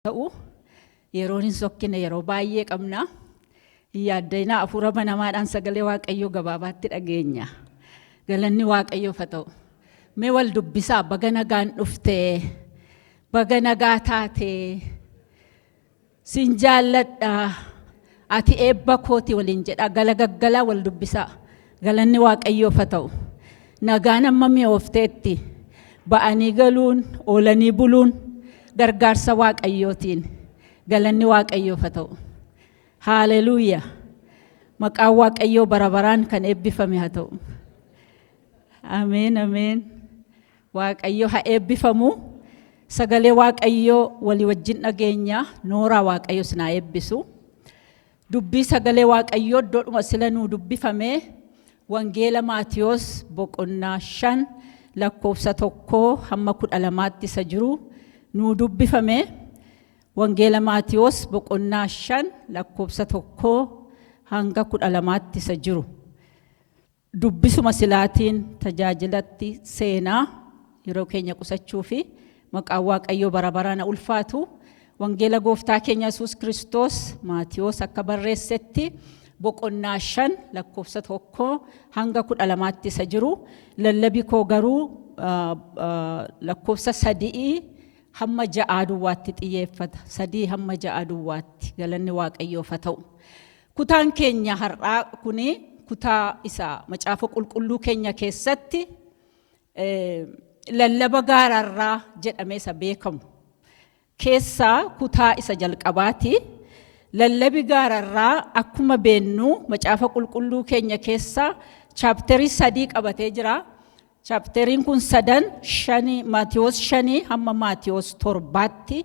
ta'u yeroon hin sokkine yeroo baay'ee qabna. Yaaddeenaa afuura banamaadhaan sagalee Waaqayyoo gabaabaatti dhageenya. Galanni Waaqayyoof haa ta'u. Mee wal dubbisaa baga nagaan dhuftee, baga nagaa taatee, sin jaalladha, ati eebba kooti waliin jedha. Galagaggalaa wal dubbisaa. Galanni Waaqayyoof haa ta'u. Nagaan amma mi'oofteetti ba'anii galuun, oolanii buluun gargaarsa Waaqayyootiin. Galanni Waaqayyoof haa ta'u. Haleluuyaa. Maqaan Waaqayyoo barabaraan kan eebbifame haa ta'u. Ameen, ameen. Waaqayyo haa eebbifamu. Sagalee Waaqayyoo walii wajjin dhageenya. Nooraa Waaqayyo sinaa eebbisu. Dubbii sagalee Waaqayyoo iddoodhuma sila nuu dubbifame. Wangeela Maatiyos boqonnaa 5 lakkoofsa 1 hamma 12 isa jiru nuu dubbifame. Wangeela Maatiyos boqonnaa 5 lakkoofsa 1 hanga 12 isa jiru. Dubbisuma silaatiin tajaajilatti seenaa yeroo keenya qusachuu fi maqaan Waaqayyoo barabaraan ulfaatu. Wangeela Gooftaa keenya Yesuus Kiristoos Maatiyos akka barreessetti boqonnaa 5 lakkoofsa 1 hanga 12 isa jiru. Lallabii koo garuu lakkoofsa 3 hamma 6 duwwaatti xiyyeeffata. 3 hamma 6 duwwaatti. Galanni Waaqayyoof haa ta'u. Kutaan keenya har'aa kuni kutaa isa macaafa qulqulluu keenya keessatti lallaba gaararraa jedhamee isa beekamu keessaa kutaa isa jalqabaati. Lallabi gaararraa akkuma beennu macaafa qulqulluu keenya keessaa chaapterii 3 qabatee jira. Chaapteriin kun 3 Maatiyos 5 hamma Maatiyos 7tti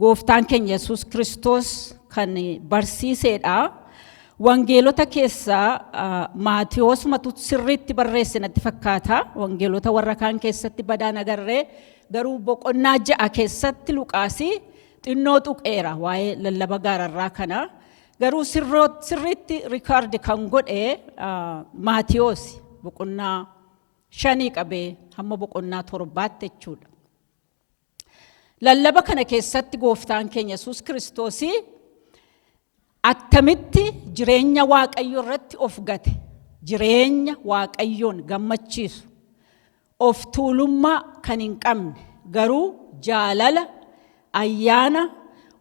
Gooftaan keenya Yesuus Kiristoos kan barsiisedha. Wangeelota keessaa Maatiyos matu sirriitti barreesse natti fakkaata. Wangeelota warra kaan keessatti badaan agarree garuu boqonnaa 6 keessatti Luqaasii xinnoo tuqeera waa'ee lallaba gaararraa kana. Garuu sirriitti rikaardi kan godhe Maatiyos boqonnaa 5 qabee hamma boqonnaa 7tti jechuudha. Lallaba kana keessatti Gooftaan keenya Yesuus Kiristoos attamitti jireenya Waaqayyoo irratti of gate, jireenya Waaqayyoon gammachiisu, of tuulummaa kan hin qabne, garuu jaalala, ayyaana,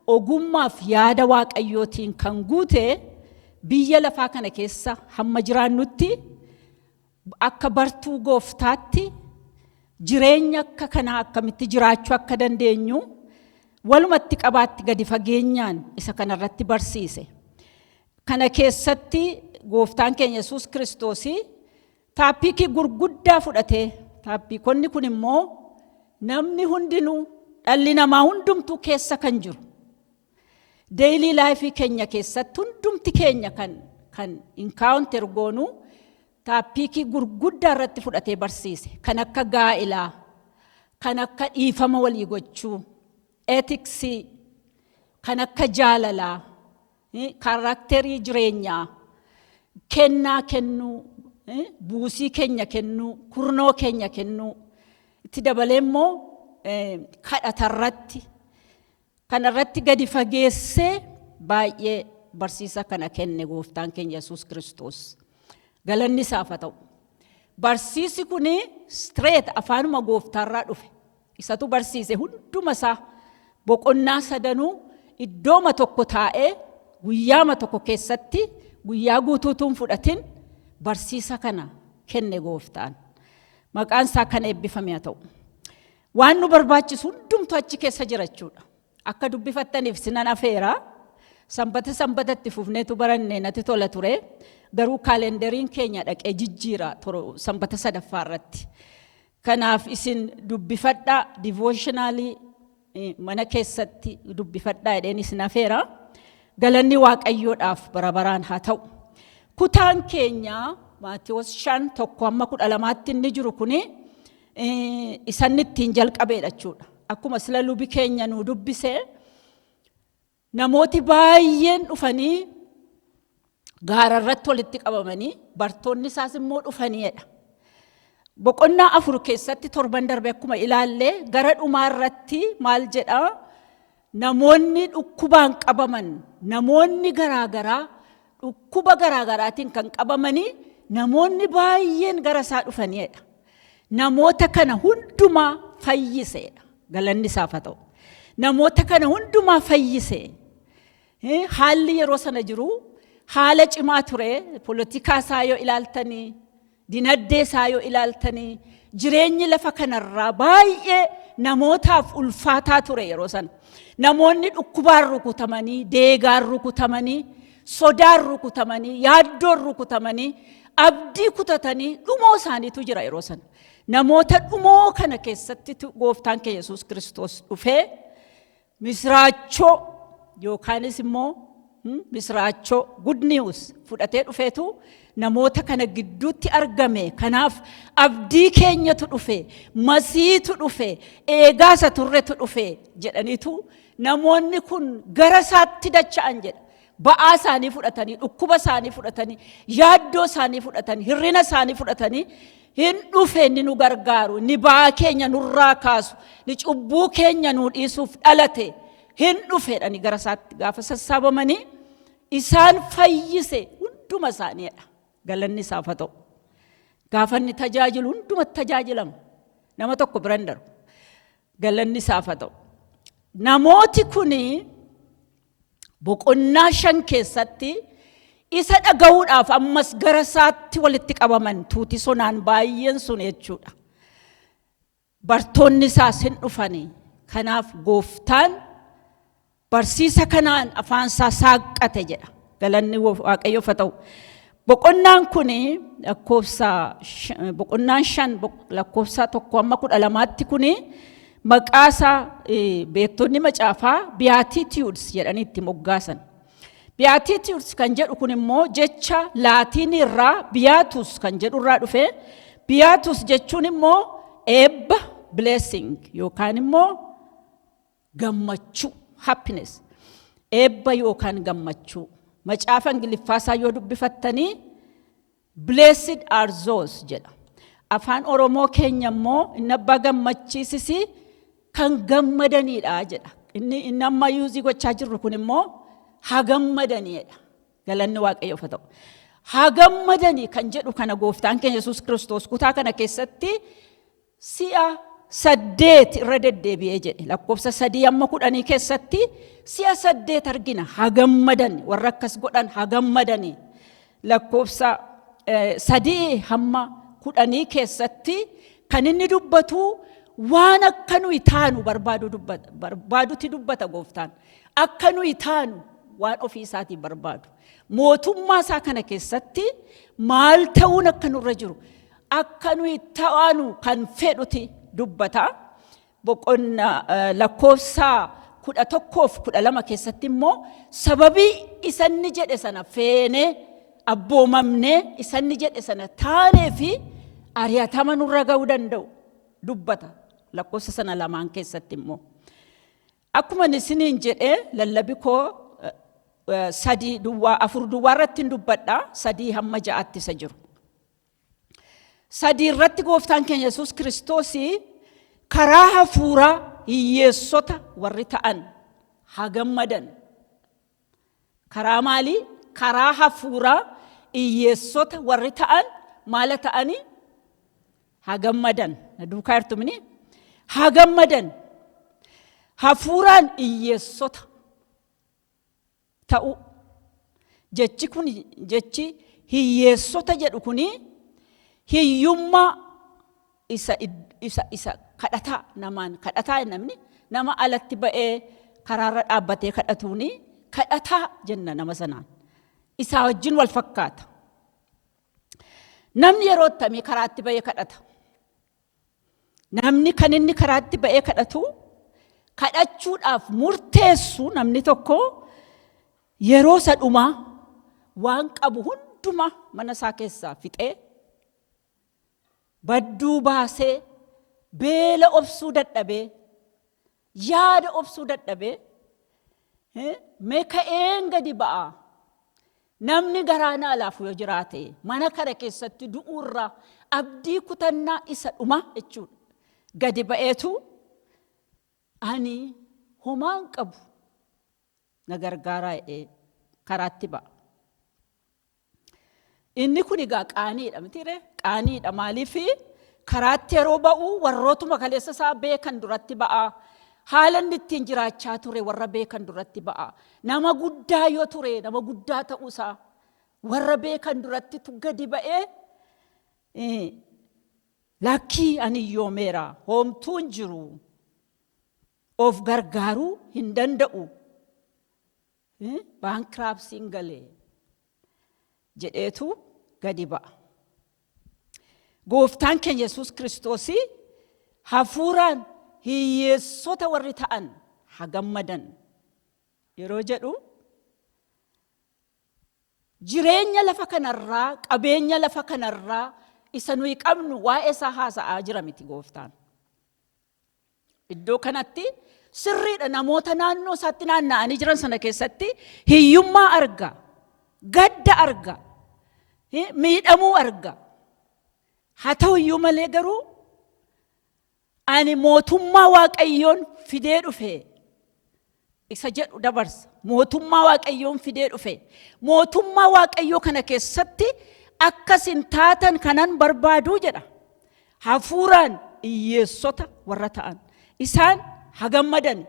ogummaaf yaada Waaqayyootiin kan guute biyya lafaa kana keessa hamma jiraannutti akka bartuu Gooftaatti jireenya akka kanaa akkamitti jiraachuu akka dandeenyu walumatti qabaatti gadi fageenyaan isa kanarratti barsiise. Kana keessatti Gooftaan keenya Yesuus Kiristoos taappikii gurguddaa fudhatee, taappikonni kun immoo namni hundinuu dhalli namaa hundumtuu keessa kan jiru. Daily life keenya keessatti hundumti keenya kan encounter goonu taappikii gurguddaa irratti fudhatee barsiise. Kan akka gaa'ilaa, kan akka dhiifama walii gochuu, etiksii, kan akka jaalalaa, karakterii jireenyaa, kennaa kennuu, buusii keenya kennuu, kurnoo keenya kennuu, itti dabalee immoo kadhatarratti, kanarratti gadi fageessee baay'ee barsiisa kana kenne Gooftaan keenya Yesuus Kiristoos. Galanni isaaf haa ta'u. Barsiisi kuni straight afaanuma Gooftaarraa dhufe. Isatu barsiise hunduma isaa boqonnaa 3 iddooma tokko taa'ee guyyaama tokko keessatti guyyaa guutuutuun fudhatin barsiisa kana kenne Gooftaan. Maqaan isaa kan eebbifame haa ta'u. Waan nu barbaachisu hundumtu achi keessa jira jechuudha. Akka dubbifattaniif sinan afeera. Sanbatatti fufneetu barannee natti tola ture. Garuu kaalendariin keenya dhaqee jijjiira sanbata 3ffaa irratti. Kanaaf isin dubbifadhaa devotionally mana keessatti dubbifadhaa jedheen isin afeera. Galanni Waaqayyoodhaaf barabaraan haa ta'u. Kutaan keenya Maatiyos 5:1-12tti inni jiru kuni isan ittiin jalqabeedha jechuudha. Akkuma sila lubi keenya nuu dubbise namooti baay'een dhufanii gaararratti walitti qabamanii bartoonni isaas immoo dhufaniidha. Boqonnaa 4 keessatti 7 darbe akkuma ilaallee gara dhumaa irratti maal jedha namoonni dhukkubaan qabaman, namoonni garaagaraa dhukkuba garaagaraatiin kan qabamanii namoonni baay'een gara isaa dhufaniidha. Namoota kana hundumaa fayyiseedha. Galanni isaaf haa ta'u. Namoota kana hundumaa fayyisee. Haalli yeroo sana jiru haala cimaa ture. Poolitikaa isaa yoo ilaaltanii, dinagdee isaa yoo ilaaltanii, jireenyi lafa kanarraa baay'ee namootaaf ulfaataa ture yeroo sana. Namoonni dhukkubaan rukutamanii, deegaan rukutamanii, sodaan rukutamanii, yaaddoon rukutamanii, abdii kutatanii dhumoo isaaniitu jira yeroo sana. Namoota dhumoo kana keessatti gooftaan keenya Yesuus Kiristoos dhufee misraachoo yookaanis immoo misraachoo good news fudhatee dhufeetu namoota kana gidduutti argame. Kanaaf abdii keenyatu dhufe, masiitu dhufe, eegaasa turretu dhufe jedhaniitu namoonni kun gara isaatti dacha'an jedha. Ba'aa isaanii fudhatanii, dhukkuba isaanii fudhatanii, yaaddoo isaanii fudhatanii, hirrina isaanii fudhatanii hin dhufe inni nu gargaaru, inni ba'aa keenya nurraa kaasu, inni cubbuu keenya nu dhiisuuf dhalate hin dhufeedhani gara isaatti gaafa sassaabamanii isaan fayyise hunduma isaaniidha. Galanni isaaf haa ta'u. Gaafa inni tajaajilu hundumatti tajaajilama. Nama tokko bira hin darbu. Galanni isaaf haa ta'u. Namooti kuni boqonnaa 5 keessatti isa dhaga'uudhaaf ammas gara isaatti walitti qabaman tuuti sonaan baay'een sun jechuudha. Bartoonni isaas hin dhufanii. Kanaaf gooftaan barsiisa kanaan afaan isaa saaqqate jedha. Galanni Waaqayyoof haa ta'u. Boqonnaan kuni boqonnaan 5 lakkoofsa 1-12 kuni maqaasaa beektonni macaafaa Beatitudes jedhanii itti moggaasan. Beatitudes kan jedhu kun immoo jecha Laatiin irraa Beatus kan jedhu irraa dhufe. Beatus jechuun immoo eebba, blessing yookaan immoo gammachuu, happiness. Eebba yookaan gammachuu. Macaafa Ingiliffaasaa yoo dubbifattanii blessed are those jedha. Afaan Oromoo keenya immoo inni abbaa gammachiisisi kan gammadaniidha jedha. Inni amma yuuzii gochaa jirru kun immoo haa gammadaniidha. Galanni Waaqayyoof haa ta'u. Haa gammadanii kan jedhu kana gooftaan keenya Yesuus Kiristoos kutaa kana keessatti si'a 8 irra deddeebi'ee jedhe. Lakkoofsa 3-10 keessatti si'a 8 argina. Haa gammadan, warra akkas godhan haa gammadanii. Lakkoofsa 3-10 keessatti kan inni dubbatu waan akka nuyi taanu barbaadutti dubbata gooftaan. Akka nuyi taanu waan ofii isaatii barbaadu. Mootummaa isaa kana keessatti maal ta'uun akka nurra jiru, akka nuyi taanu kan fedhuti dubbata. Boqonnaa lakkoofsa 11-12 keessatti immoo sababii isanni jedhe sana feenee abboomamnee isanni jedhe sana taanee fi ari'atama nurra ga'uu danda'u dubbata. Lakkoofsa sana lamaan keessatti immoo akkuma isiniin jedhee lallabi koo 4 duwwaa irratti hin dubbadha. 3-6 isa jiru. 3 irratti gooftaan keenya Yesuus Kiristoos karaa hafuuraa hiyyeessota warri ta'an haa gammadan. Karaa maalii? Karaa hafuuraa hiyyeessota warri ta'an maala ta'anii haa gammadan. Duukaa jirtumni haa gammadan. Hafuuraan hiyyeessota ta'u. Jechi kun jechi hiyyeessota jedhu kuni hiyyummaa isa kadhataa namaan kadhataa namni nama alatti ba'ee karaarra dhaabbatee kadhatuuni kadhataa jenna nama sanaan. Isaa wajjin wal fakkaata. Namni yeroo attamii karaatti ba'ee kadhata. Namni kan inni karaatti ba'ee kadhatu kadhachuudhaaf murteessu namni tokko yeroo isa dhumaa waan qabu hunduma mana isaa keessaa fixee badduu baasee beela obsuu dadhabee yaada obsuu dadhabee mee ka'een gadi ba'a. Namni garaa naa laafu yoo jiraate mana kana keessatti du'uurraa abdii kutannaa isa dhuma jechuudha. Gadi ba'eetu ani homaan qabu na gargaaraa jedhee karaatti ba'a. Inni kun egaa qaaniidha mitiire? Qaaniidha. Maaliif karaatti yeroo ba'u warrootuma kaleessa isaa beekan duratti ba'a. Haala inni ittiin jiraachaa ture warra beekan duratti ba'a. Nama guddaa yoo ture nama guddaa ta'uusaa warra beekan duratti gadi ba'ee lakkii ani yoomeera hoomtuu hin jiru of gargaaruu hin danda'u baankraapsiin galee jedheetu gadi ba'a. Gooftaan keenya Yesuus Kiristoos hafuuraan hiyyeessota warri ta'an hagammadan yeroo jedhu jireenya lafa kanarraa qabeenya lafa kanarraa isa nuyi qabnu waa'ee isaa haasa'aa jira miti gooftaan. Iddoo kanatti sirriidha namoota naannoo isaatti naanna'anii jiran sana keessatti hiyyummaa arga, gadda arga, miidhamuu arga. Haa ta'u iyyuu malee garuu ani mootummaa Waaqayyoon fidee dhufe isa jedhu dabarsa. Mootummaa Waaqayyoon fidee dhufe. Mootummaa Waaqayyoo kana keessatti akkasin taatan kanan barbaaduu jedha. Hafuuraan hiyyeessota warra ta'an. Isaan hagammadan.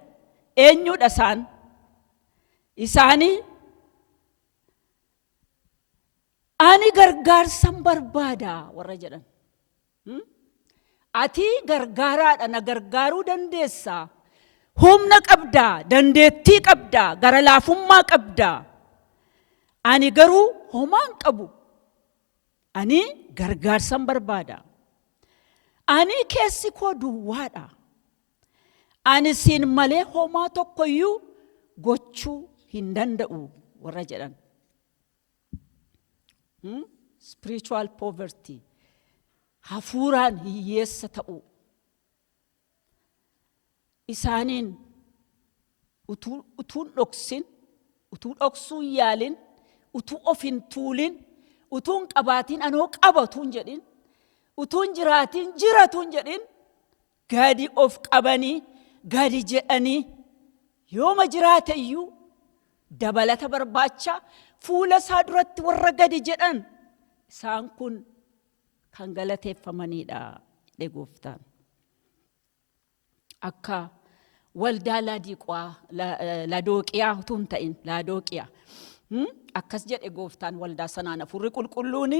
Eenyudha isaan? Isaanii ani gargaarsan barbaada warra jedhan. Ati gargaaraadha na gargaaruu dandeessaa. Humna qabdaa, dandeettii qabdaa, gara laafummaa qabdaa. Ani garuu homaan qabu. Ani gargaarsan barbaada. Ani keessi koo duwwaadha. Ani siin malee homaa tokkoyyuu gochuu hin danda'u warra jedhan. Spiritual poverty. Hafuuraan hiyyeessa ta'u. Isaaniin utuun dhoksin, utuu dhoksuu yaalin, utuu of hin tuulin, utuun qabaatiin anoo qabatuun jedhin, utuun jiraatiin jiratuun jedhin, gadi of qabanii, gadi jedhanii, yooma jiraate iyyuu dabalata barbaacha fuula isaa duratti warra gadi jedhan isaan kun kan galateeffamaniidha jedhe gooftaan. Akka waldaa Laadooqiyaa utuu hin ta'in Laadooqiyaa. Akkas jedhe gooftaan waldaa sanaan hafuurri qulqulluun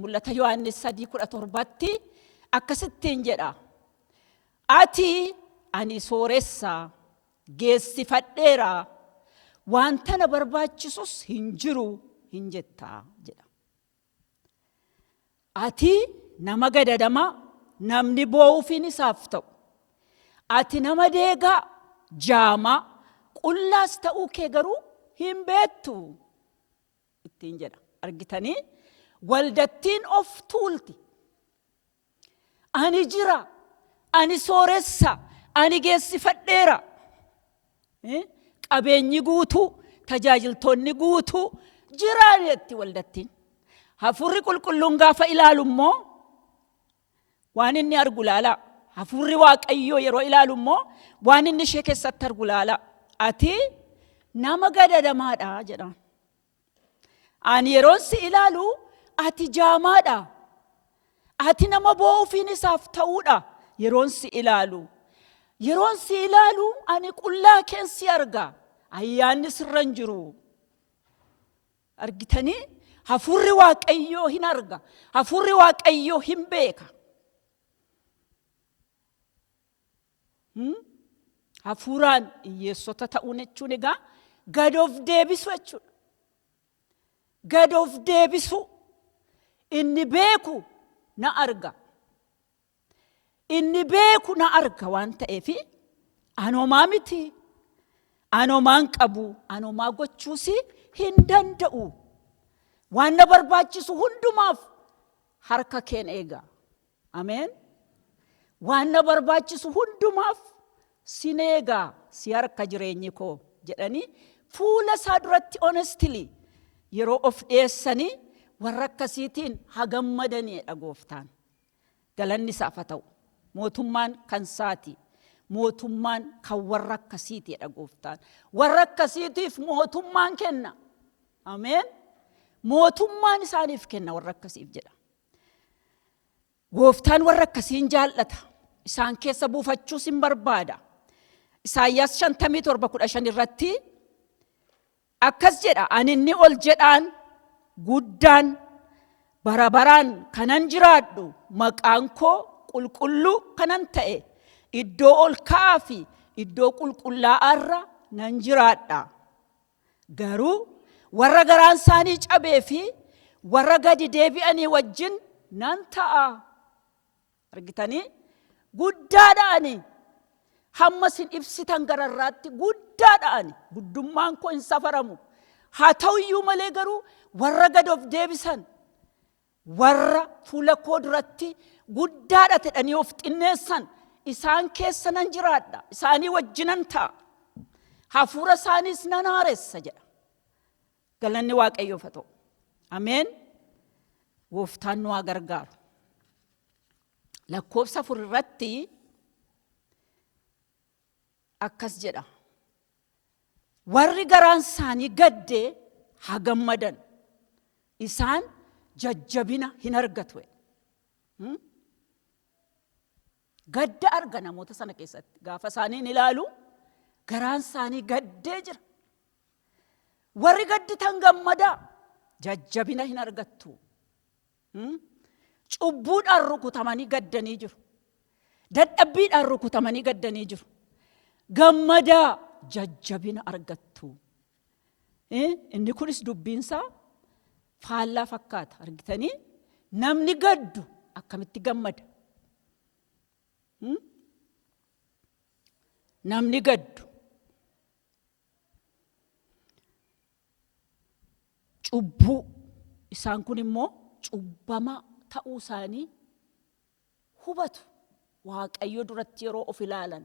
mul'ata Yohaannis 3:17 akkasittiin jedha. Ati ani sooressa geessifadheera wanta na barbaachisus hin jiru hin jettaa jedha. Ati nama gadadamaa namni boo'uufiin isaaf ta'u. Ati nama deegaa jaamaa qullaas ta'uu kee garuu hin beektu ittiin jedha. Argitanii waldattiin of tuulti. Ani jira, ani sooressa, ani geessifadheera. Qabeenyi guutuu, tajaajiltoonni guutuu jiraan jetti waldattiin. Hafuurri qulqulluun gaafa ilaalu immoo waan inni argu laala. Hafuurri Waaqayyoo yeroo ilaalu immoo waan inni ishee keessatti argu laala. Ati nama gadadamaadha jedha. Ani yeroon si ilaalu ati jaamaadha. Ati nama boo'uufiin isaaf ta'uudha yeroon si ilaalu. Yeroon si ilaalu ani qullaa keessi arga. Ayyaanni sirra hin jiru. Argitanii hafuurri Waaqayyoo hin arga. Hafuurri Waaqayyoo hin beeka. Hafuuraan hiyyeessota ta'uun jechuun egaa gad of deebisu jechuudha. Gad of deebisu. Inni beeku na arga. Inni beeku na arga waan ta'eef anomaa miti. Anomaan qabu. Anomaa gochuus hin danda'u. Waan na barbaachisu hundumaaf harka keen eega. Ameen. Waan na barbaachisu hundumaaf sin eegaa si harka jireenyi koo jedhanii fuula isaa duratti honestly yeroo of dhiyeessanii warra akkasiitiin hagammadaniidha gooftaan. Galanni isaaf haa ta'u. Mootummaan kan isaati. mootummaan kan warra akkasiitiidha gooftaan. Warra akkasiitiif mootummaan kenna. Ameen. Mootummaan isaaniif kenna warra akkasiif jedha. Gooftaan warra akkasiin jaallata. Isaan keessa buufachuus hin barbaada. Isaayyaas 57:15 irratti akkas jedha, ani inni ol jedhaan guddaan bara baraan kanan jiraadhu, maqaan koo qulqulluu kanan ta'e, iddoo ol ka'aa fi iddoo qulqullaa'aarra nan jiraadha. Garuu warra garaan isaanii cabee fi warra gadi deebi'anii wajjin nan ta'a. Argitanii? Guddaadhaani. Hamma isin ibsitan gararraatti guddaadhaani. Guddummaan koo hin safaramu. Haa ta'uyyuu malee garuu warra gad of deebisan, warra fuula koo duratti guddaadha jedhanii of xinneessan, isaan keessa nan jiraadha. Isaanii wajjinan ta'a. Hafuura isaaniis nan haaressa jedha. Galanni Waaqayyoof haa ta'u. Ameen. Gooftaan nu haa gargaaru. Lakkoofsa 4 irratti akkas jedha. Warri garaan isaanii gaddee haa gammadan. Isaan jajjabina hin argatu. Gadda arga namoota sana keessatti. Gaafa isaaniin ilaalu garaan isaanii gaddee jira. Warri gadditan gammadaa jajjabina hin argattu. Cubbuudhaan rukutamanii gaddanii jiru. Dadhabbiidhaan rukutamanii gaddanii jiru. Gammadaa jajjabina argattu. Inni kunis dubbiinsaa faallaa fakkaata. Argitanii? Namni gaddu akkamitti gammada? Namni gaddu cubbuu, isaan kun immoo cubbamaa ta'uu isaanii hubatu. Waaqayyo duratti yeroo of ilaalan,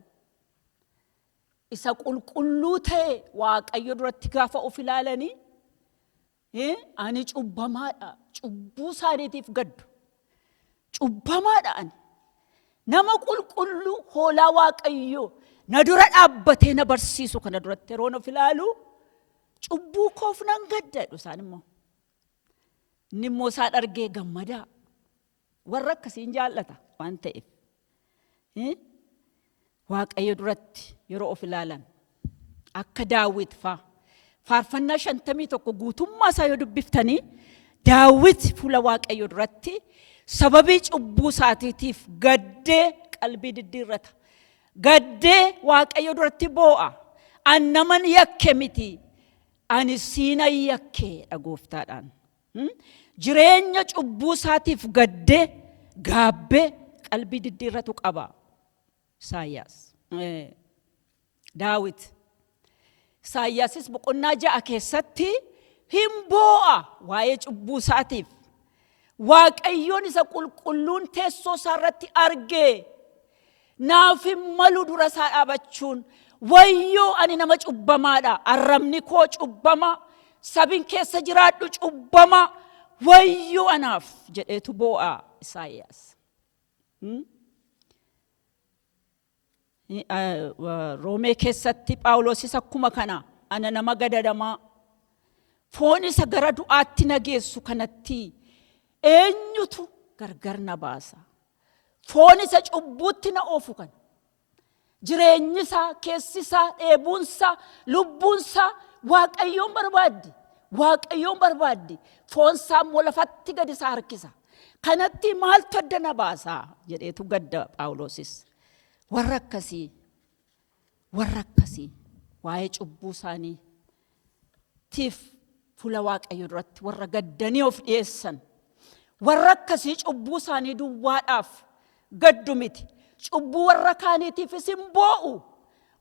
isa qulqulluu ta'e Waaqayyo duratti gaafa of ilaalanii, ani cubbamaadha, cubbuu isaaniitiif gaddu. Cubbamaadha ani. Nama qulqulluu hoolaa Waaqayyo na dura dhaabbatee na barsiisu kana duratti yeroo of ilaalu, cubbuu koof nan gadda jedhu isaan immoo. Inni immoo isaan argee gammadaa. Warra akkasiin jaallata waan ta'eef. Waaqayyo duratti yeroo of ilaalan akka Daawit fa'a. Faarfannaa 51 guutummaa isaa yoo dubbiftanii, Daawit fuula Waaqayyo duratti sababii cubbuu isaatiitiif gaddee qalbii diddiirrata. Gaddee Waaqayyo duratti boo'a. An naman yakke miti, ani siinan yakkeedha gooftaadhaan. Jireenya cubbuu isaatiif gaddee gaabbee qalbii diddiirratu qaba. Isaayyaas. Daawit. Isaayyaasis boqonnaa 6 keessatti hin boo'a waa'ee cubbuu isaatiif. Waaqayyoon isa qulqulluun teessoo isaa irratti argee naaf hin malu dura isaa dhaabachuun, wayyoo ani nama cubbamaadha, arrabni koo cubbama, sabin keessa jiraadhu cubbama, wayyoo anaaf jedheetu boo'a Isaayyaas. Roomee keessatti Phaawulosis akkuma kana, ana nama gadadamaa foon isa gara du'aatti na geessu kanatti eenyutu gargar na baasa? Foon isa cubbuutti na oofu kana, jireenyi isaa, keessi isaa, dheebuun isaa, lubbuun isaa Waaqayyoon barbaaddi. Waaqayyoon barbaaddi. Foon isaa immoo lafatti gadi isaa harkisa. Kanatti maaltu adda na baasa jedheetu gadda Phaawulosis. Warra akkasii waa'ee cubbuu isaaniitiif fuula Waaqayyo duratti warra gaddanii of dhiyeessan, warra akkasii cubbuu isaanii duwwaadhaaf gaddu miti. Cubbuu warra kaaniitiifis hin boo'u.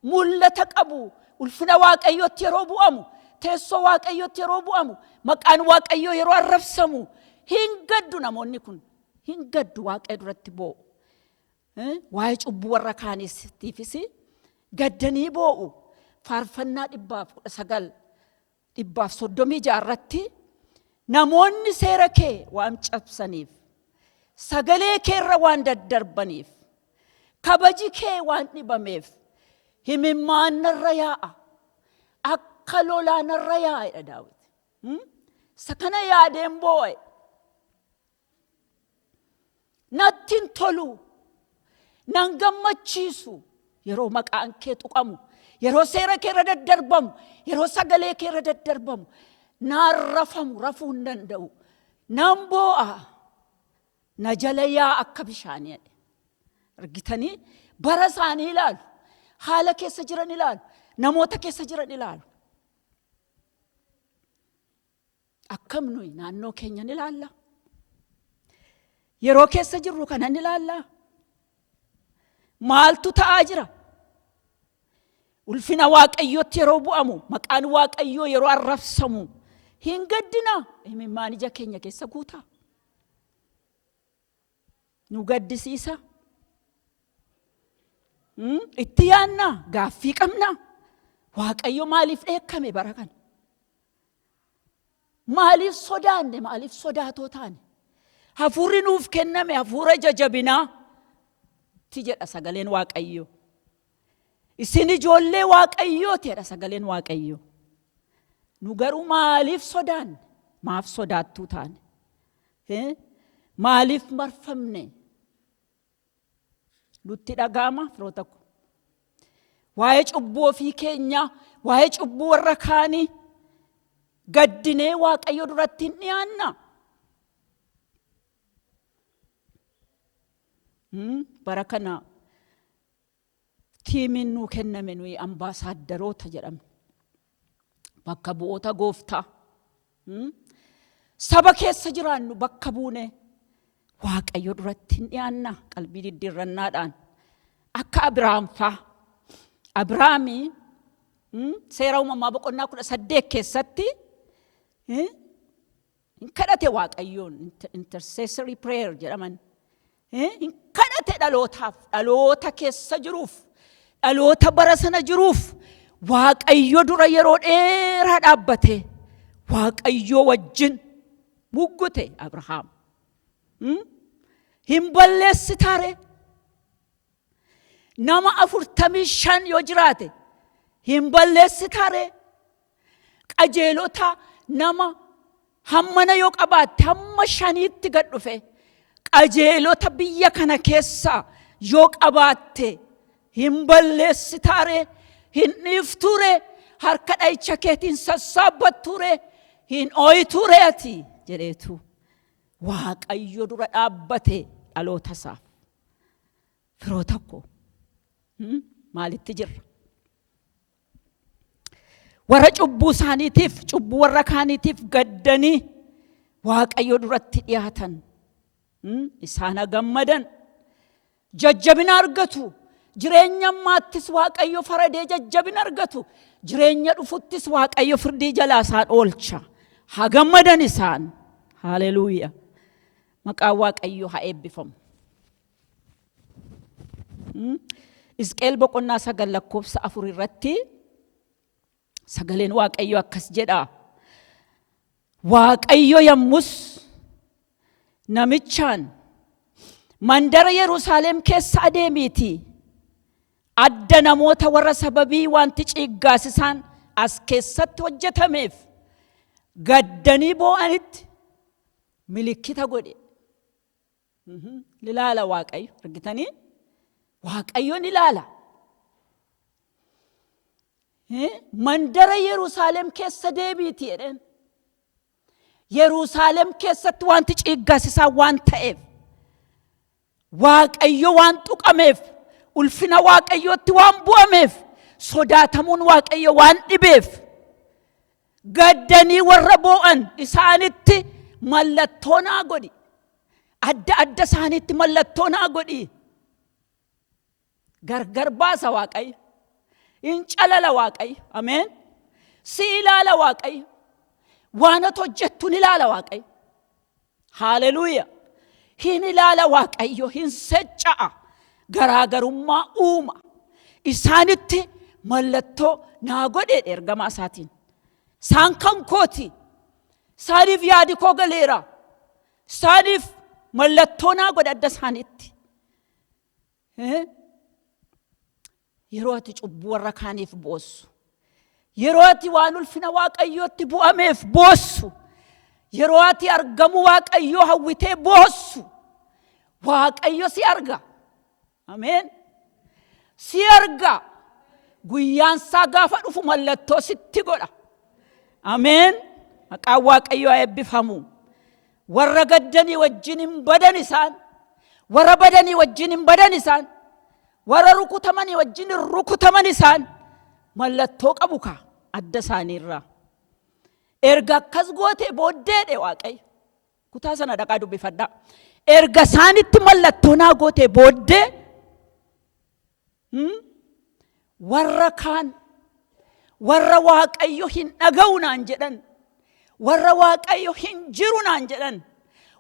Mul'ata qabu. Ulfina Waaqayyootti yeroo bu'amu, teessoo Waaqayyootti yeroo bu'amu, maqaan Waaqayyoo yeroo arrabsamu hin gaddu. Namoonni kun hin gaddu, Waaqayyo duratti boo'u. Waa'ee cubbuu warra kaaniitiifis gaddanii boo'u. Faarfannaa 136 irratti namoonni seera kee waan cabsaniif, sagalee kee irra waan daddarbaniif, kabaji kee waan dhibameef himimmaan narra yaa'a akka lolaa narra yaa'edha Daawit. Isa kana yaadeen boo'e. Natti hin tolu, nan gammachiisu yeroo maqaan kee tuqamu, yeroo seera kee irra daddarbamu, yeroo sagalee kee irra daddarbamu naan rafamu, rafuu hin danda'u. Nan boo'a, na jala yaa akka bishaanii. Argitanii bara isaanii ilaalu, haala keessa jiran ilaalu, namoota keessa jiran ilaalu. Akkam nuyi naannoo keenya ni ilaalla. Yeroo keessa jirru kana ni ilaalla. Maaltu ta'aa jira? Ulfina Waaqayyootti yeroo bu'amu, maqaan Waaqayyoo yeroo arrabsamu hin gaddina. Himimmaan ija keenya keessa guutaa. Nu gaddisiisa. Itti yaanna, gaaffii qabna. Waaqayyo maaliif dheekkame bara kana? Maaliif sodaanne, maaliif sodaatoo taane? Hafuurri nuuf kenname hafuura jajabinaa ti jedha sagaleen Waaqayyo. Isin ijoollee Waaqayyooti jedha sagaleen Waaqayyo. Nu garuu maaliif sodaanne? Maaf sodaattuu taane? Maaliif marfamne? Nutti dhaga'ama firoota ko. Waa'ee cubbuu ofii keenyaa, waa'ee cubbuu warra kaanii gaddinee Waaqayyo duratti hin dhiyaanna. Bara kana tiimiin nuu kenname nuyi ambaasaaddoroota jedhamne. Bakka bu'oota Gooftaa. Saba keessa jiraannu bakka buune Waaqayyo duratti hin dhiyaanna qalbii diddiirrannaadhaan. Akka Abiraam fa'a. Abiraamii seera uumamaa boqonnaa 18 keessatti hin kadhate Waaqayyoon, intercessory prayer jedhaman. Hin kadhate dhalootaaf, dhaloota keessa jiruuf, dhaloota bara sana jiruuf Waaqayyo dura yeroo dheeraa dhaabbate Waaqayyo wajjin muggute Abrahaam. Hin balleessitaare. Nama 45 yoo jiraate hin balleessitaare. Qajeelota nama hammana yoo qabaatte hamma 5tti gad dhufe. Qajeelota biyya kana keessa yoo qabaatte hin balleessitaare. Hin dhiiftuure. Harka dha'icha keetiin sassaabbattuure. Hin ooyituure ati jedheetu Waaqayyo dura dhaabbate dhaloota isaaf. Firoota ko maalitti jirra? Warra cubbuu isaaniitiif, cubbuu warra kaaniitiif gaddanii Waaqayyo duratti dhiyaatan. Isaan gammadan. Jajjabina argatu. Jireenya ammaattis Waaqayyo faradee jajjabina argatu. Jireenya dhufuttis Waaqayyo firdii jalaa isaan oolcha. Haa gammadan isaan. Haleluuyaa. Maqaan Waaqayyo haa eebbifamu. Hisqeel boqonnaa 9:4 irratti sagaleen Waaqayyo akkas jedha. Waaqayyo yommus namichaan mandara Yerusaalem keessa adeemiitii adda namoota warra sababii wanti ciiggaasisaan as keessatti hojjetameef gaddanii boo'anitti milikkita godhe. Ilaala Waaqayyo. Argitanii? Waaqayyoon ilaala. Mandara Yerusaalem keessa deebiitii jedheen. Yerusaalem keessatti wanti ciiggaasisaa waan ta'eef, Waaqayyo waan tuqameef, ulfina Waaqayyootti waan bu'ameef, sodaatamuun Waaqayyo waan dhibeef, gaddanii warra boo'an isaanitti mallattoo naa godhi. Adda adda isaaniitti mallattoo naa godhi. Gargar baasa Waaqayyo. In calala Waaqayyo. Ameen. Si ilaala Waaqayyo. Waan ati hojjettuun ilaala Waaqayyo. Haleluuyaa. Hin ilaala Waaqayyo. Hin secca'a. Garaagarummaa uuma. Isaanitti mallattoo naa godhe ergamaa isaatiin. Isaan kan kooti. Isaaniif yaadi koo galeera. Isaaniif mallattoo naa godhe adda isaaniitti. yeroo ati cubbuu warra kaaniif boossu, yeroo ati waan ulfina Waaqayyootti bu'ameef boossu, yeroo ati argamu Waaqayyoo hawwitee boossu, Waaqayyo si arga. Ameen. Si arga. Guyyaan isaa gaafa dhufu mallattoo sitti godha. Ameen. Maqaan Waaqayyoo eebbifamu. Warra gaddanii wajjin hin badan isaan, warra badanii wajjin hin badan isaan, warra rukutamanii wajjin hin rukutaman isaan mallattoo qabu ka adda isaaniirraa. Erga akkas gootee booddeedhe Waaqayyo. Kutaa sana dhaqaa dubbifadhaa. Erga isaanitti mallattoo naa gootee booddee warra kaan, warra Waaqayyo hin dhaga'u naan jedhan, warra Waaqayyo hin jiru naan jedhan,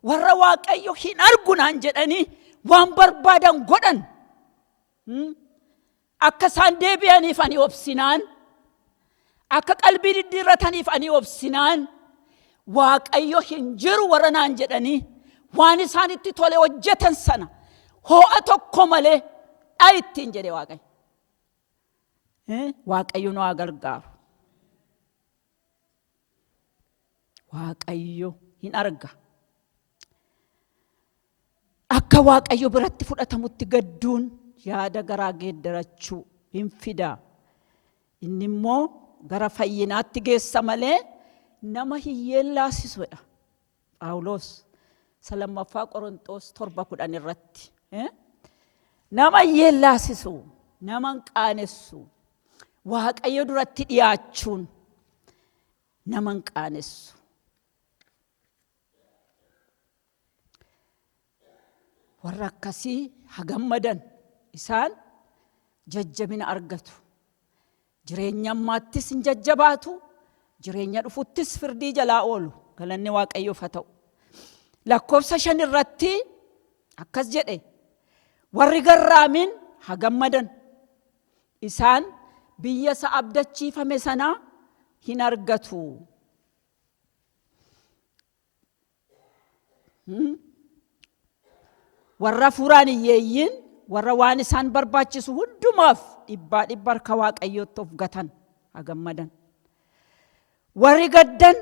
warra Waaqayyo hin argu naan jedhanii waan barbaadan godhan. Akka isaan deebi'aniif ani obsinaan, akka qalbii diddiirrataniif ani obsinaan, Waaqayyo hin jiru warra naan jedhanii waan isaanitti tole hojjetan sana ho'a tokko malee ittiin jedhe Waaqayyo. Waaqayyo nu haa gargaaru. Waaqayyo hin arga. Akka Waaqayyo biratti fudhatamutti gadduun yaada garaa geeddarachuu hin fida. Inni immoo gara fayyinaatti geessa malee nama hiyyeellaasisuudha. Phaawulos lammaffaa Qorontos 7:10 irratti. Nama hiyyeellaasisu, nama hin qaanessu, Waaqayyo duratti dhiyaachuun nama hin qaanessu. Warra akkasii hagammadan isaan jajjabina argatu. Jireenya ammaattis hin jajjabaatu, jireenya dhufuttis firdii jalaa oolu. Galanni Waaqayyoof haa ta'u. Lakkoofsa 5 irratti akkas jedhe, warri garraamiin hagammadan isaan biyya isa abdachiifame sanaa hin argatu. Warra furaan hiyyeeyyiin, warra waan isaan barbaachisu hundumaaf dhibbaa dhibba harka Waaqayyootti of gatan hagammadan. Warri gaddan,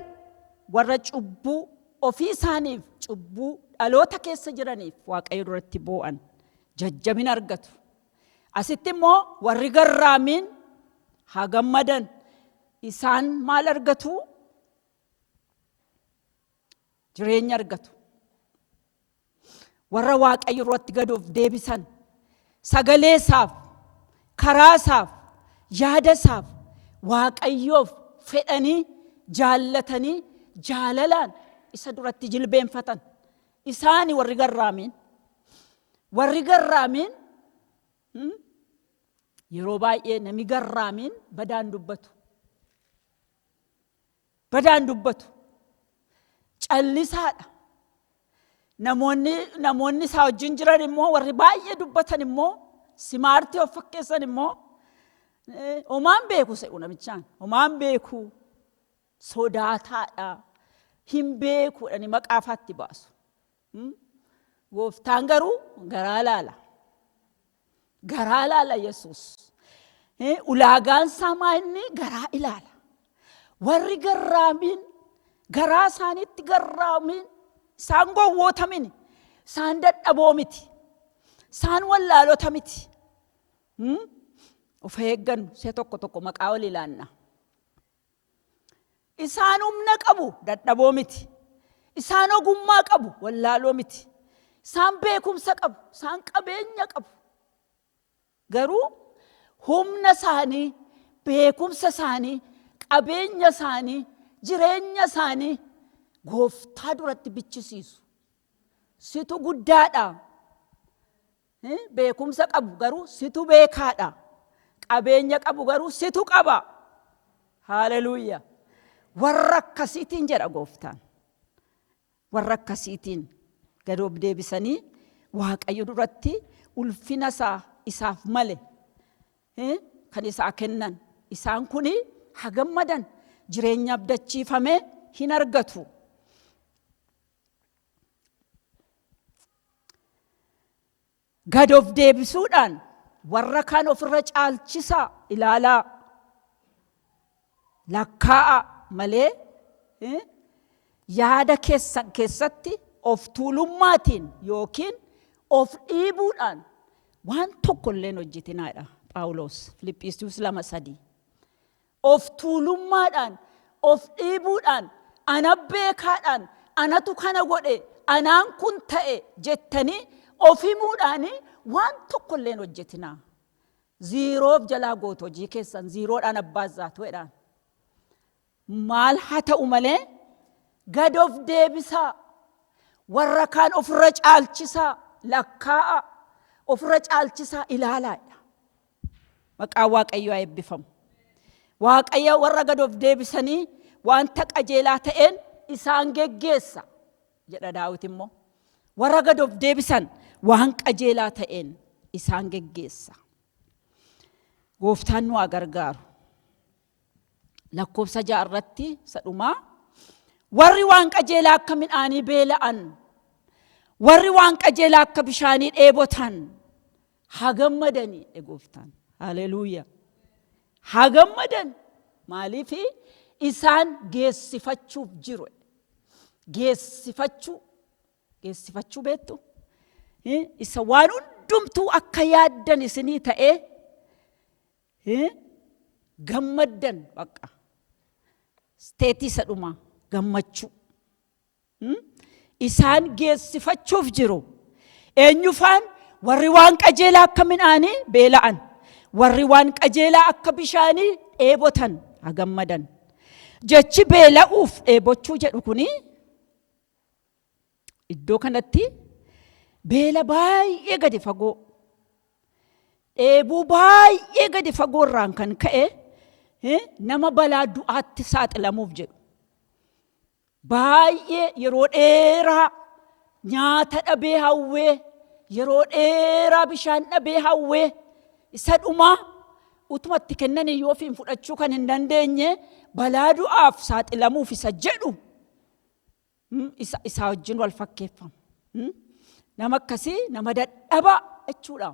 warra cubbuu ofii isaaniif, cubbuu dhaloota keessa jiraniif Waaqayyo duratti boo'an jajjabina argatu. Asitti immoo warri garraamiin hagammadan isaan maal argatu? Jireenya argatu. Warra Waaqayyo irratti gad of deebisan, sagalee isaaf, karaa isaaf, yaada isaaf Waaqayyoof fedhanii, jaallatanii, jaalalaan isa duratti jilbeenfatan isaani warri garraamiin. Warri garraamiin yeroo baay'ee nami garraamiin badaan dubbatu. Badaan dubbatu. Callisaadha. Namoonni isaa wajjin jiran immoo warri baay'ee dubbatan immoo simaartii of fakkeessan immoo homaan beeku se'u namichaan. Homaan beeku, sodaataadha, hin beekuudhani maqaafaatti baasu. Gooftaan garuu garaa laala. Garaa laala Yesuus. Ulaagaan isaa inni garaa ilaala. Warri garraamiin, garaa isaaniitti garraamiin, isaan gowwoota miti, isaan dadhaboo miti, isaan wallaalota miti. Of eeggannu see tokko tokko maqaa ol ilaanna. Isaan humna qabu, dadhaboo miti. Isaan ogummaa qabu, wallaaloo miti. Isaan beekumsa qabu, isaan qabeenya qabu. Garuu humna isaanii, beekumsa isaanii, qabeenya isaanii, jireenya isaanii Gooftaa duratti bichisiisu. Situ guddaadha. Beekumsa qabu garuu situ beekaadha. Qabeenya qabu garuu situ qaba. Haleluuyaa. Warra akkasiitiin jedha Gooftaan. Warra akkasiitiin gad of deebisanii Waaqayyo duratti ulfina isaaf male kan isaa kennan. Isaan kuni hagammadan jireenya abdachiifame hin argatu. Gad of deebisuudhaan warra kaan ofirra caalchisaa ilaalaa lakkaa'a malee yaada keessan keessatti of tuulummaatiin yookiin of dhiibuudhaan waan tokko illee hojjetinaadha Phaawulos Filiphisius 2:3 of tuulummaadhaan of dhiibuudhaan ana beekaadhaan anatu kana godhe anaan kun ta'e jettanii of himuudhaan waan tokko illee hojjetinaa ziiroof jalaa gootu hojii keessan ziiroodhaan abbaazzaatu jedhaan maal haa ta'u malee gad of deebisaa warra kaan ofirra caalchisaa lakkaa'a ofirra caalchisaa ilaalaadha maqaa Waaqayyoo eebbifamu Waaqayyo warra gad of deebisanii wanta qajeelaa ta'een isaan geggeessa jedha Daawit immoo warra gad of deebisan waan qajeelaa ta'een isaan geggeessa Gooftaan nu gargaaru lakkoofsa 6 irratti sadhumaa warri waan qajeelaa akka midhaanii beela'an warri waan qajeelaa akka bishaanii dheebotan haa gammadanii Gooftaan haleluuyaa haa gammadan maaliif isaan geessifachuuf jiru geessifachuu beektu isa waan hundumtuu akka yaaddan isinii ta'ee gammaddan baqa steetii sadhuma gammachuu isaan geessifachuuf jiru eenyufaan warri waan qajeelaa akka midhaanii beela'an warri waan qajeelaa akka bishaanii dheebotan haa gammadan jechi beela'uuf dheebochuu jedhu kuni iddoo kanatti beela baay'ee gadi fagoo dheebuu baay'ee gadi fagoo irraan kan ka'e nama balaa du'aatti saaxilamuuf jedhu baay'ee yeroo dheeraa nyaata dhabee hawwee yeroo dheeraa bishaan dhabee hawwee isa dhumaa utumatti kennan yoo ofiin fudhachuu kan hin dandeenye balaa du'aaf saaxilamuuf isa jedhu isa wajjin wal fakkeeffamu nama akkasii nama dadhabaa jechuudha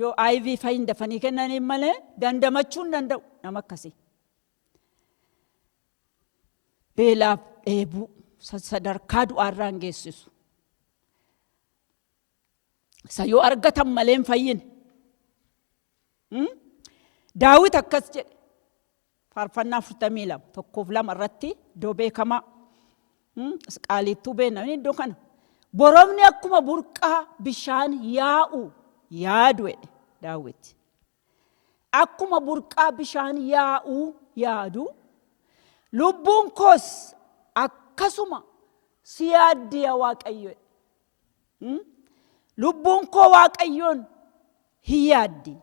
yoo IV fayin dafanii kennaniin malee dandamachuu hin danda'u nama akkasii beelaaf dheebuu sadarkaa du'aarraan geessisu isa yoo argatan malee hin fayyine Daawit akkas jedhe faarfannaa 42:1-2 irratti iddoo beekamaa qaaliittuu beeknamni iddoo kana boromni akkuma burqaa bishaan yaa'u yaadu jedhe Daawit akkuma burqaa bishaan yaa'u yaadu lubbuun koos akkasuma si yaaddi yaa Waaqayyo lubbuun koo Waaqayyoon hin yaaddi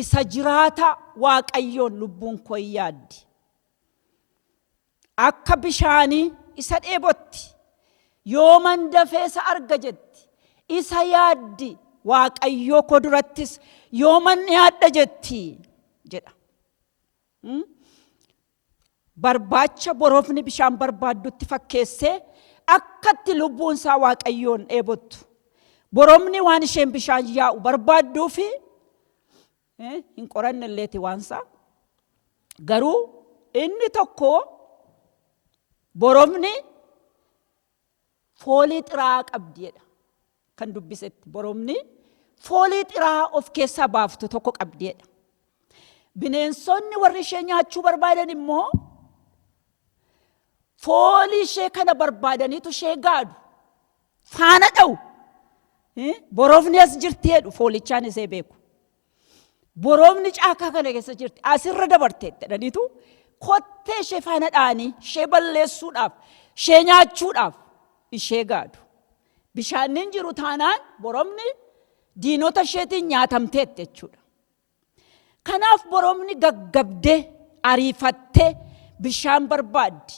isa jiraata Waaqayyoon lubbuun koo hin yaaddi akka bishaanii isa dheebotti yooman dafee isa arga jetti isa yaaddi Waaqayyoo koo durattis yooman yaadda jetti jedha barbaacha borofni bishaan barbaaddutti fakkeessee akkatti lubbuun isaa Waaqayyoon dheebottu borofni waan isheen bishaan yaa'u barbaadduufi hin qoranne illeeti waansaa garuu inni tokko borofni foolii xiraa qabdi jedha kan dubbisetti borofni foolii xiraa of keessaa baaftu tokko qabdi jedha bineensonni warri ishee nyaachuu barbaadan immoo foolii ishee kana barbaadaniitu ishee gaadu faana dha'u borofni as jirti jedhu foolichaan isee beeku borofni caakaa kana keessa jirti asirra dabarte jedhaniitu kottee ishee faana dha'anii ishee balleessuudhaaf ishee nyaachuudhaaf ishee gaadu bishaannin jiru taanaan borofni diinota isheetiin nyaatamteetti jechuudha kanaaf borofni gaggabdee ariifattee bishaan barbaaddi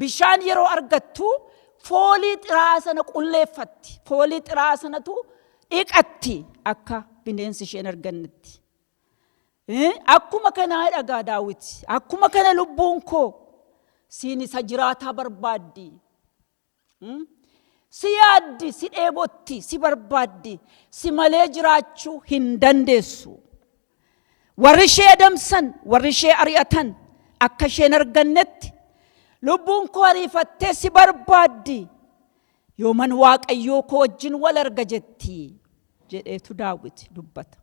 bishaan yeroo argattu foolii xiraa sana qulleeffatti foolii xiraa sanatu dhiqatti akka bineensi isheen argannetti akkuma kanaa dhagaa Daawit akkuma kana lubbuun koo siin isa jiraataa barbaaddi si yaaddi, si dheebotti, si barbaaddi, si malee jiraachuu hin dandeessu. Warri ishee adamsan, warri ishee ari'atan akka isheen argannetti lubbuun koo ariifattee si barbaaddi. Yooman Waaqayyoo koo wajjin wal arga jetti jedheetu Daawit dubbata.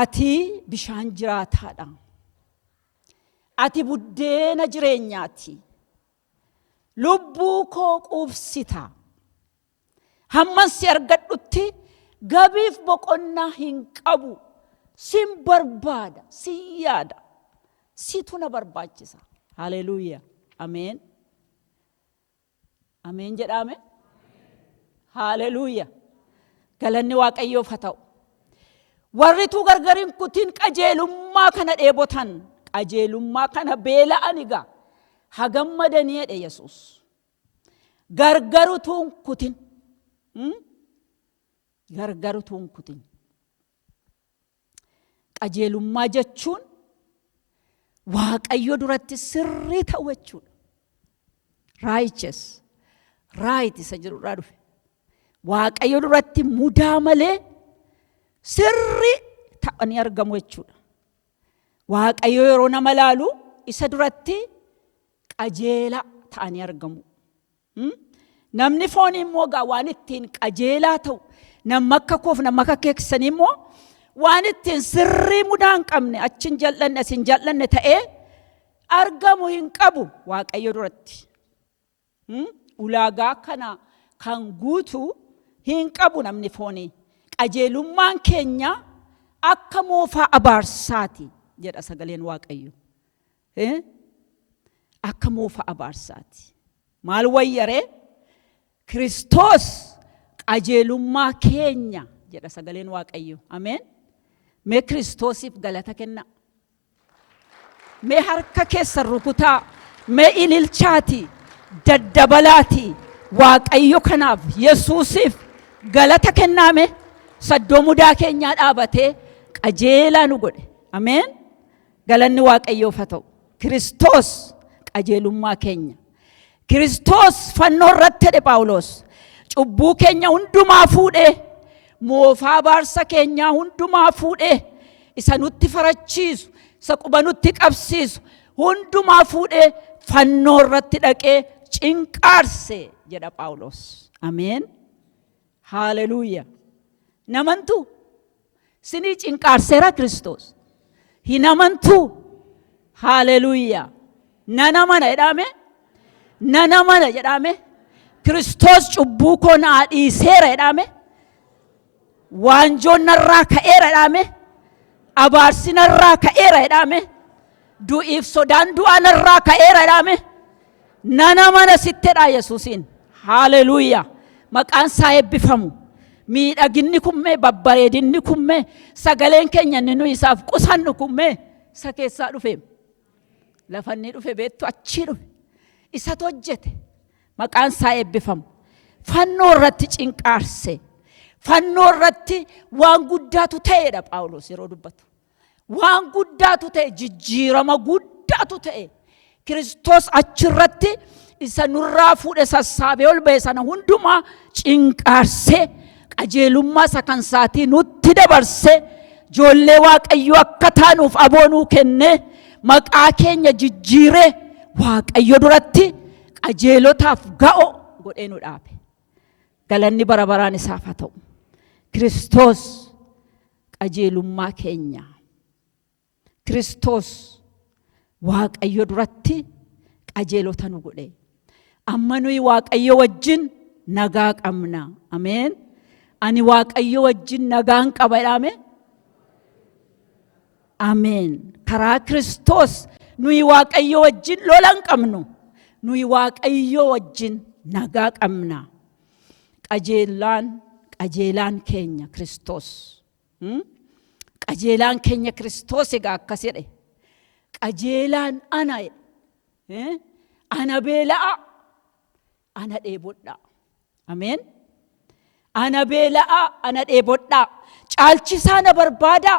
Ati bishaan jiraataadha. Ati buddeena jireenyaati. Lubbuu koo quubsita. Hamman si argadhutti gabiif boqonnaa hin qabu. Sin barbaada, sin yaada. Situ na barbaachisa. Haleluuyaa. Ameen. Ameen jedhame. Haleluuyaa. Galanni Waaqayyoof haa ta'u. Warritu gargarin kutin qajeelummaa kana dheebotan, qajeelummaa kana beela'an egaa hagammadanii jedhe Yesuus. Gargarutuun kutin. Gargarutuun kutin. Qajeelummaa jechuun Waaqayyo duratti sirrii ta'u jechuudha. Righteous. Right isa jedhurraa dhufe. Waaqayyo duratti mudaa malee sirrii ta'anii argamu jechuudha. Waaqayyo yeroo nama laalu isa duratti qajeelaa ta'anii argamu. Namni foon immoo gaa waan ittiin qajeelaa ta'u, nama akka koof nama akka keessanii immoo waan ittiin sirrii mudaa hin qabne, achiin jal'anne asin jal'anne ta'ee argamu hin qabu Waaqayyo duratti. Ulaagaa kana kan guutu hin qabu namni foonii. Qajeelummaan keenya akka moofaa abaarsaati jedha sagaleen Waaqayyo. Akka moofaa abaarsaati. Maal wayyaree? Kiristoos qajeelummaa keenya jedha sagaleen Waaqayyo. Ameen. Mee Kiristoosiif galata kenna. Mee harka keessan rukutaa. Mee ililchaati. Daddabalaati. Waaqayyo kanaaf Yesuusiif galata kennaame. Saddoo mudaa keenyaa dhaabatee qajeelaa nu godhe. Ameen. Galanni Waaqayyoof haa ta'u. Kiristoos qajeelummaa keenya. Kiristoos fannoo irratti hidhe Phaawulos. Cubbuu keenya hundumaa fuudhee, moofaa abaarsa keenyaa hundumaa fuudhee, isa nutti farachiisu, isa quba nutti qabsiisu hundumaa fuudhee fannoo irratti dhaqee cinqaarse jedha Phaawulos. Ameen. Haleluuyaa. Namantu sinii cinqaarseera Kiristoos. Hin amantu. Haleluuyaa. Nana mana jedhame. Nana mana jedhame. Kiristoos cubbuu koo naa dhiiseera jedhame. Waanjoon narraa ka'eera jedhame. Abaarsi narraa ka'eera jedhame. Du'iif sodaan du'aa narraa ka'eera jedhame. Nana mana sittedha Yesuusiin. Haleluuyaa. Maqaan isaa eebbifamu. Miidhaginni kummee, babbareedinni kummee, sagaleen keenya inni nu isaaf qusannu kummee isa keessaa dhufe. Lafanni dhufe beektu achii dhufe. Isatu hojjete. Maqaan isaa eebbifamu. Fannoo irratti cinqaarse. Fannoo irratti waan guddaatu ta'edha Phaawulos yeroo dubbatu. Waan guddaatu ta'e, jijjiirama guddaatu ta'e. Kiristoos achirratti isa nurraa fuudhe sassaabee ol ba'e sana hundumaa cinqaarsee qajeelummaa isa kan isaatii nutti dabarsee ijoollee Waaqayyoo akka taanuuf aboonuu kennee maqaa keenya jijjiiree Waaqayyo duratti qajeelotaaf ga'o godhee nu dhaabe. Galanni bara baraan isaaf haa ta'u. Kiristoos qajeelummaa keenya. Kiristoos Waaqayyo duratti qajeelota nu godhe. Amma nuyi Waaqayyo wajjin nagaa qabna. Ameen. Ani Waaqayyo wajjin nagaan qaba jedhame. Ameen. Karaa Kiristoos nuyi Waaqayyo wajjin lola hin qabnu. Nuyi Waaqayyo wajjin nagaa qabna. Qajeelaan keenya Kiristoos. Qajeelaan keenya Kiristoos egaa akkas jedhe. Qajeelaan ana jedhe. Ana beela'a. Ana dheebodha. Ameen. Ana beela'a. Ana dheebodha. Caalchisaa na barbaada.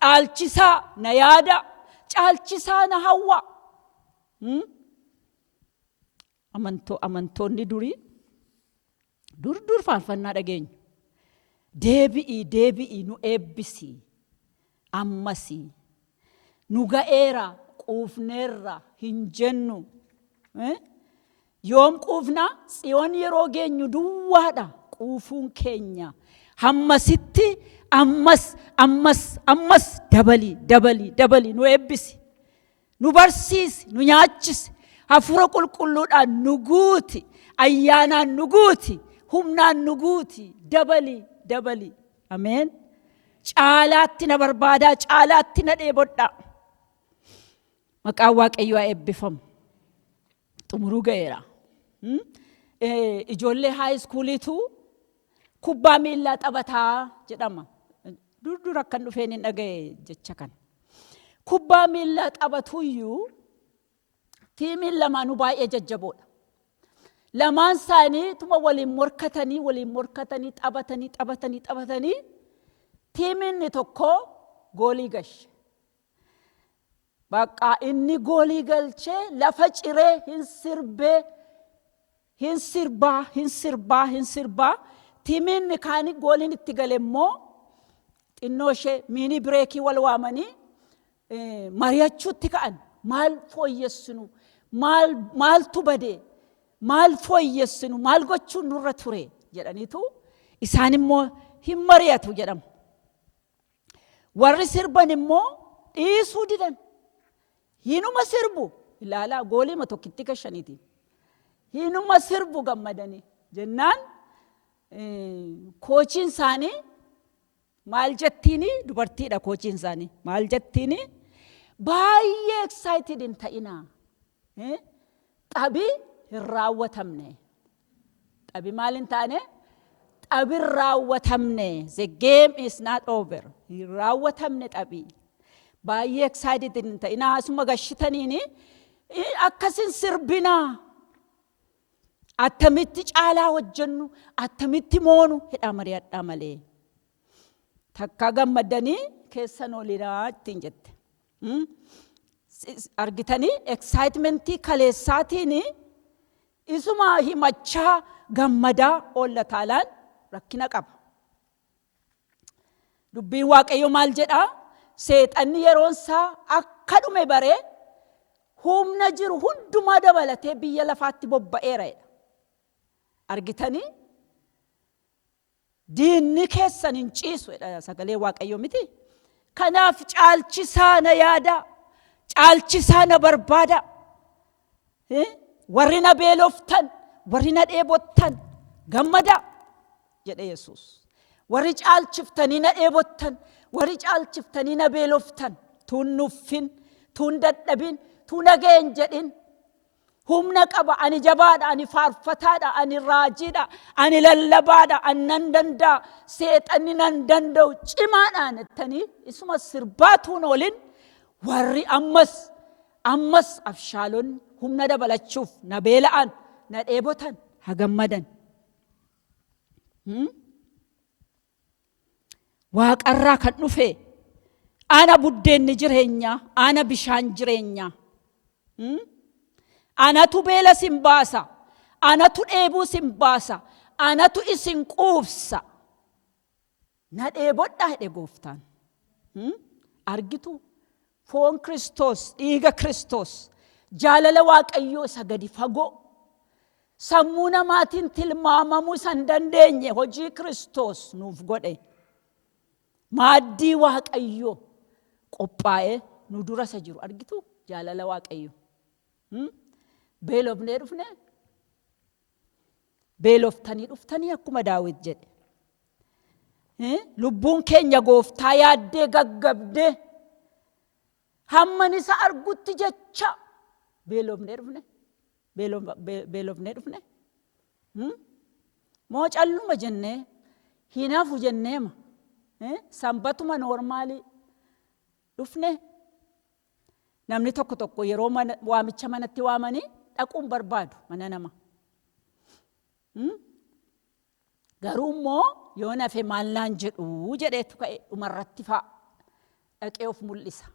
Caalchisaa na yaada. Caalchisaa na hawwa. amantoonni dur faarfannaa dhageenyu. Deebi'ii nu eebbisi ammasi nu ga'eera quufneerra hin jennu. Yoom quufna? Tsiyoon yeroo geenyu duwwaadha quufuun keenya. Hammasitti ammas dabali nu eebbisi, nu barsiisi, nu nyaachisi, hafuura qulqulluudhaan nu guuti, ayyaanaan nu guuti, humnaan nu guuti, dabali. Ameen. Caalaatti na barbaadaa, caalaatti na dheebodhaa. Maqaan Waaqayyoo haa eebbifamu. Xumuruu ga'eera. Ijoollee haayiskuuliitu kubbaa miillaa taphataa jedhama. Dur akkan dhufeen hin dhaga'e jecha kana. Kubbaa miillaa taphatuyyuu tiimiin lamaanuu baay'ee jajjaboodha. Lamaan isaanii tuma waliin morkatanii taphatanii tiimiin tokko goolii galche. Bakka inni goolii galchee lafa ciree hin sirbaa. Tiimiin kaanii gooliin itti gale immoo xinnoo ishee miinii bireekii wal waamanii mari'achuutti ka'an. Maal fooyyessinu? Maaltu badee? Maal fooyyessinu? Maal gochuun nurra ture? Jedhaniitu isaan immoo hin mari'atu jedhamu. Warri sirban immoo dhiisuu didan. Hinuma sirbu. Ilaalaa goolii tokkitti gashaniiti. Hinuma sirbu gammadanii jennaan koochiin isaanii maal jettiini? Dubartiidha koochiin isaanii. Maal jettiini? Baay'ee excited hin ta'inaa. Xabii hin raawwatamne. Xabii maal hin taane? Xabii hin raawwatamne. The game is not over. Hin raawwatamne xabii. Baay'ee excited hin ta'inaa. Asuma gashitaniini akkasin sirbinaa. Attamitti caalaa hojjennu, attamitti moonu hidhaa mari'adhaa malee. Takka gammadanii keessan oliidhaa ittiin jette. Argitanii excitementii kaleessaatiin isuma himachaa gammadaa oolla taalaan rakkina qaba. Dubbiin Waaqayyo maal jedhaa? Seexanni yeroonsaa akka dhume baree humna jiru hundumaa dabalatee biyya lafaatti bobba'eera. Argitanii diinni keessan hin ciisu sagalee Waaqayyo miti. Kanaaf caalchisaa na yaada, caalchisaa na barbaada. Warri na beeloftan, warri na dheebottan gammada jedhe Yesuus. Warri caalchiftanii na dheebottan, warri caalchiftanii na beeloftan tuun nuffin, tuun dadhabin, tuun nageen jedhin. Humna qaba, ani jabaadha, ani faarfataadha, ani raajiidha, ani lallabaadha, ani nan danda'a, seexanni nan danda'u cimaadhaan jettanii isuma sirbaatuun olin warri ammas abshaaloonni humna dabalachuuf na beela'an, na dheebotan, hagammadan. Waaqarraa kan dhufe ana buddeenni jireenyaa, ana bishaan jireenyaa. Anatu beela sin baasa, anatu dheebuu sin baasa, anatu isin quubsa. Na dheebodhaa jedhe Gooftaan. Argitu foon Kiristoos, dhiiga Kiristoos, jaalala Waaqayyoo isa gadi fagoo, sammuu namaatiin tilmaamamuu isa hin dandeenye hojii Kiristoos nuuf godhe. Maaddii Waaqayyoo qophaa'ee nu dura isa jiru argitu jaalala Waaqayyoo. Beelofnee dhufne? Beeloftanii dhuftanii akkuma Daawit jedhe. Lubbuun keenya Gooftaa yaaddee gaggabdee hamman isa argutti jecha beelofnee dhufne? Beelofnee dhufne? Moo calluma jennee hinafu jenneema? Sanbatuma noormaalii dhufne? Namni tokko yeroo waamicha manatti waamanii dhaquun barbaadu mana nama. Garuu immoo yoo nafe maal naan jedhu jedheetu ka'e dhumarratti fa'a dhaqee of mul'isa.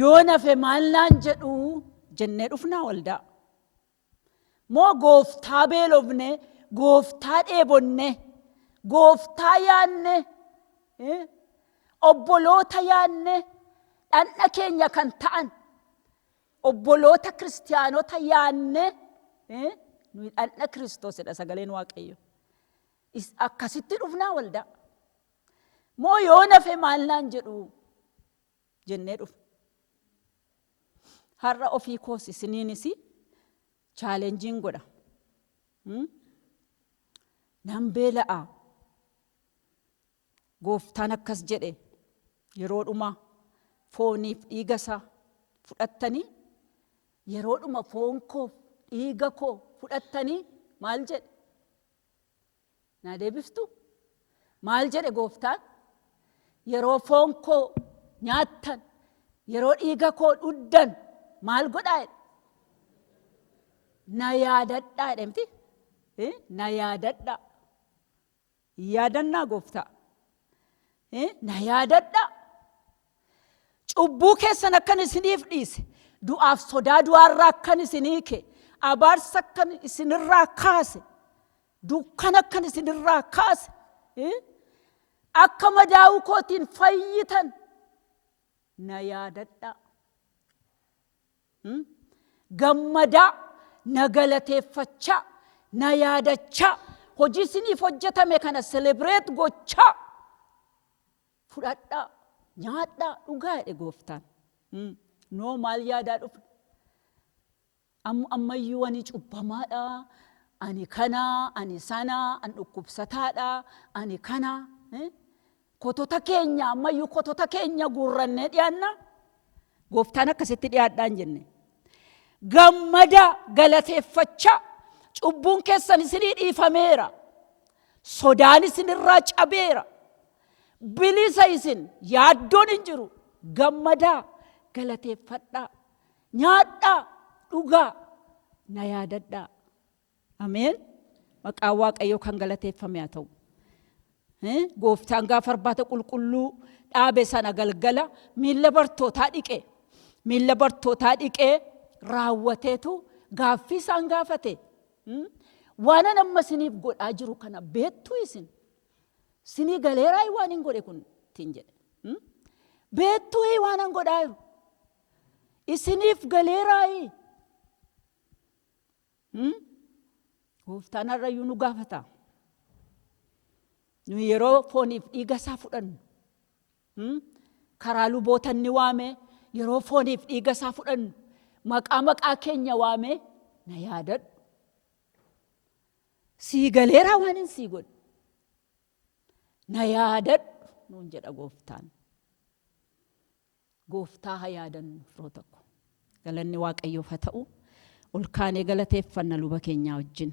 Yoo nafe maal naan jedhu jennee dhufnaa waldaa. moo gooftaa beelofne gooftaa dheebonne gooftaa yaanne obboloota yaanne dhanna keenya kan ta'an obboloota kiristaanota yaanne nuyi dhanna Kiristoosidha sagaleen Waaqayyo. Akkasitti dhufnaa waldaa. Moo yoo nafe maal naan jedhu jennee dhufu. Har'a ofii koos isiniinis chaalenjiin godha. Nan beela'a. Gooftaan akkas jedhe yeroo dhumaa fooniif dhiiga isaa fudhattanii yeroo dhuma foon koo dhiiga koo fudhattanii maal jedhe? Naa deebiftu? Maal jedhe gooftaan? Yeroo foon koo nyaattan yeroo dhiiga koo dhuddan maal godhaa? Na yaadadhaa jedhe miti? Na yaadadhaa. Yaadannaa gooftaa. Na yaadadhaa. Cubbuu keessan akkan isiniif dhiise, du'aaf sodaa du'aarraa akkan isinii kee, abaarsa akkan isinirraa kaase, dukkana akkan isinirraa kaase, akka madaa'uu kootiin fayyitan na yaadadhaa. Gammadaa, na galateeffachaa, na yaadachaa, hojii isiniif hojjetame kana celebrate gochaa fudhadhaa, nyaadhaa, dhugaa jedhe gooftaan. Noo maal yaadaa dhufne? Ammayyuu ani cubbamaadha, ani kana, ani sana, ani dhukkubsataadha, ani kana. Kotota keenya ammayyuu kotota keenya guurrannee dhiyaanna. Gooftaan akkasitti dhiyaadhaan jenne. Gammada galateeffachaa, cubbuun keessan isinii dhiifameera, sodaan isinirraa cabeera, bilisa isin yaaddoon hin jiru. Gammadaa galateeffadhaa, nyaadhaa, dhugaa, na yaadadhaa. Ameen. Maqaan Waaqayyoo kan galateeffame haa ta'u. Gooftaan gaafa Irbaata qulqulluu dhaabe sana galgala miilla bartootaa dhiqee, miilla bartootaa dhiqee raawwateetu gaaffii isaan gaafate. Waan amma isiniif godhaa jiru kana beektuu isin? Isinii galeeraa waan hin godhe kun ittiin jedhe. Beektuu waan hin godhaa jiru? Isiniif galeeraa? Gooftaan har'ayyuu nu gaafata. Nu yeroo fooniif dhiiga isaa fudhannu, karaa luboota inni waame, yeroo fooniif dhiiga isaa fudhannu, maqaa keenya waame, na yaadadhu. Sii galeeraa waan hin sii godhe? Na yaadadhu nuun jedha gooftaan. Gooftaa haa yaadannu firoota koo. Galanni Waaqayyoof haa ta'u. Ol kaanee galateeffanna luba keenyaa wajjin.